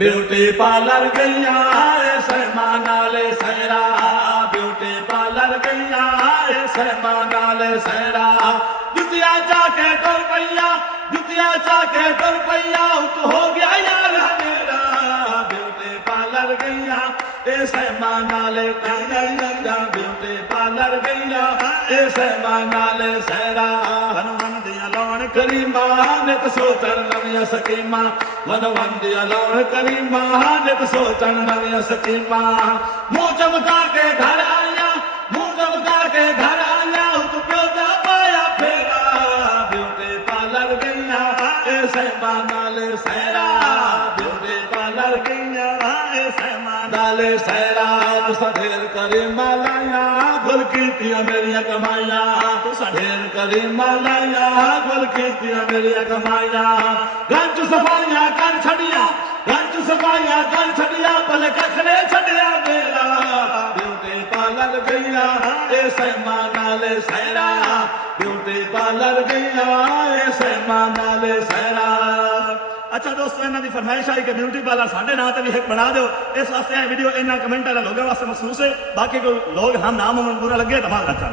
Beauty parlour गईया सहमा नाले सहरा, ब्यूटी पार्लर गईया सहमा नाले सहरा। जुतिया जाके टुर पैया, जुतिया जाके टुर पैया, तो हो गया यार मेरा। ब्यूटी पार्लर गईया सहमा नाले सहरा, ब्यूटी पार्लर गईया सहमा नाले सहरा। हनुमान दिया लौण करीमा नित सोचन नविया सकीमा, हनुमान दिया लौण करीमा नित सोचन नविया सकीमा। मुंह चमका के घर आया, मुंह चमका के घर आया, तो प्योता पाया फेरा। ब्यूटी पार्लर गईया सहमा नाले सहरा, ब्यूटी पार्लर गईया सहमा नाले सहरा। तुसा ढेर करी मालाया गुल कीतिया मेरिया कमाइया, तुसा ढेर करी मालाया गुल कीतिया मेरिया कमाइया। गंज सफाइया कर छड़िया, गंज सफाइया कर छड़िया, पल कखने छड़िया मेरा। ब्यूटी पार्लर गईया सहमा नाले सहरा, ब्यूटी पार्लर गईया सहमा नाले सहरा। अच्छा दोस्तों, इन्हों की फरमाइश आई कि ब्यूटी पार्लर साढ़े नाम से भी एक बना दो, इस वास्ते यह वीडियो इन्होंने कमेंट वाले लोगों वास्ते मखसूस है। बाकी कोई लोग हम नाम बुरा लगे तो मां अच्छा